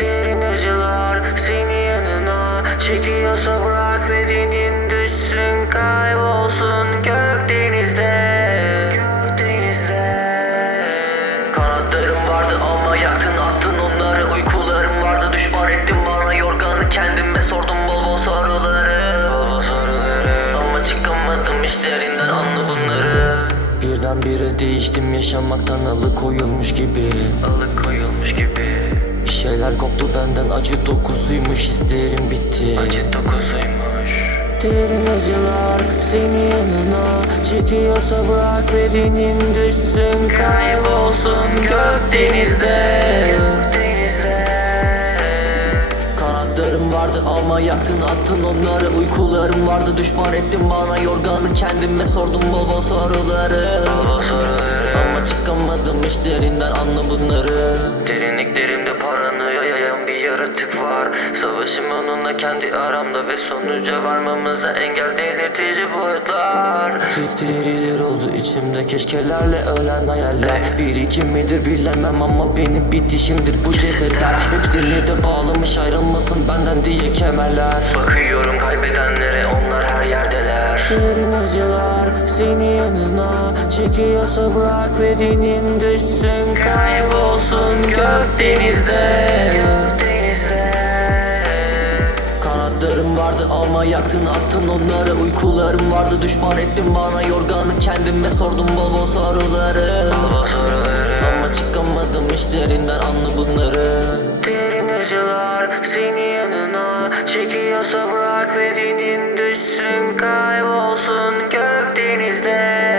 Derin acılar seni yanına Çekiyorsa bırak bedenin düşsün Kaybolsun gökdenizde Gökdenizde. Kanatlarım vardı ama yaktın attın onları. Uykularım vardı düşman ettin bana. Yorganı Kendime sordum Bol bol soruları. Ama çıkamadım işlerinden. Anla bunları Birdenbire değiştim yaşamaktan alıkoyulmuş gibi. Alıkoyulmuş gibi. Bir şeyler koptu benden acı dokuzuymuş hislerim bitti. Acı dokuzuymuş Derin acılar seni yanına Çekiyorsa bırak bedenin düşsün Kaybolsun gökdenizde Kanatlarım vardı ama yaktın attın onları. Uykularım vardı düşman ettin bana. Yorganı Kendime sordum bol bol soruları Ama çıkamadım işlerinden anla bunları. Derinliklerimde paranoya yayan bir yaratık var. Savaşım onunla kendi aramda ve sonuca varmamıza engel delirtici boyutlar. Titriler oldu içimde keşkelerle ölen hayaller. Birikim midir bilemem ama benim bitişimdir bu cesetler. Hepsini de bağlamış ayrılmasın benden diye kemerler. Bakıyorum kaybedenlere onlar her yerdeler. Derin acılar seni yanına. Çekiyorsa bırak bedenin düşsün Kaybolsun gökdenizde. Kanatlarım vardı ama yaktın attın onları. Uykularım vardı düşman ettin bana. Yorganı Kendime sordum bol bol soruları. Ama çıkamadım işlerinden anla bunları Tuesday.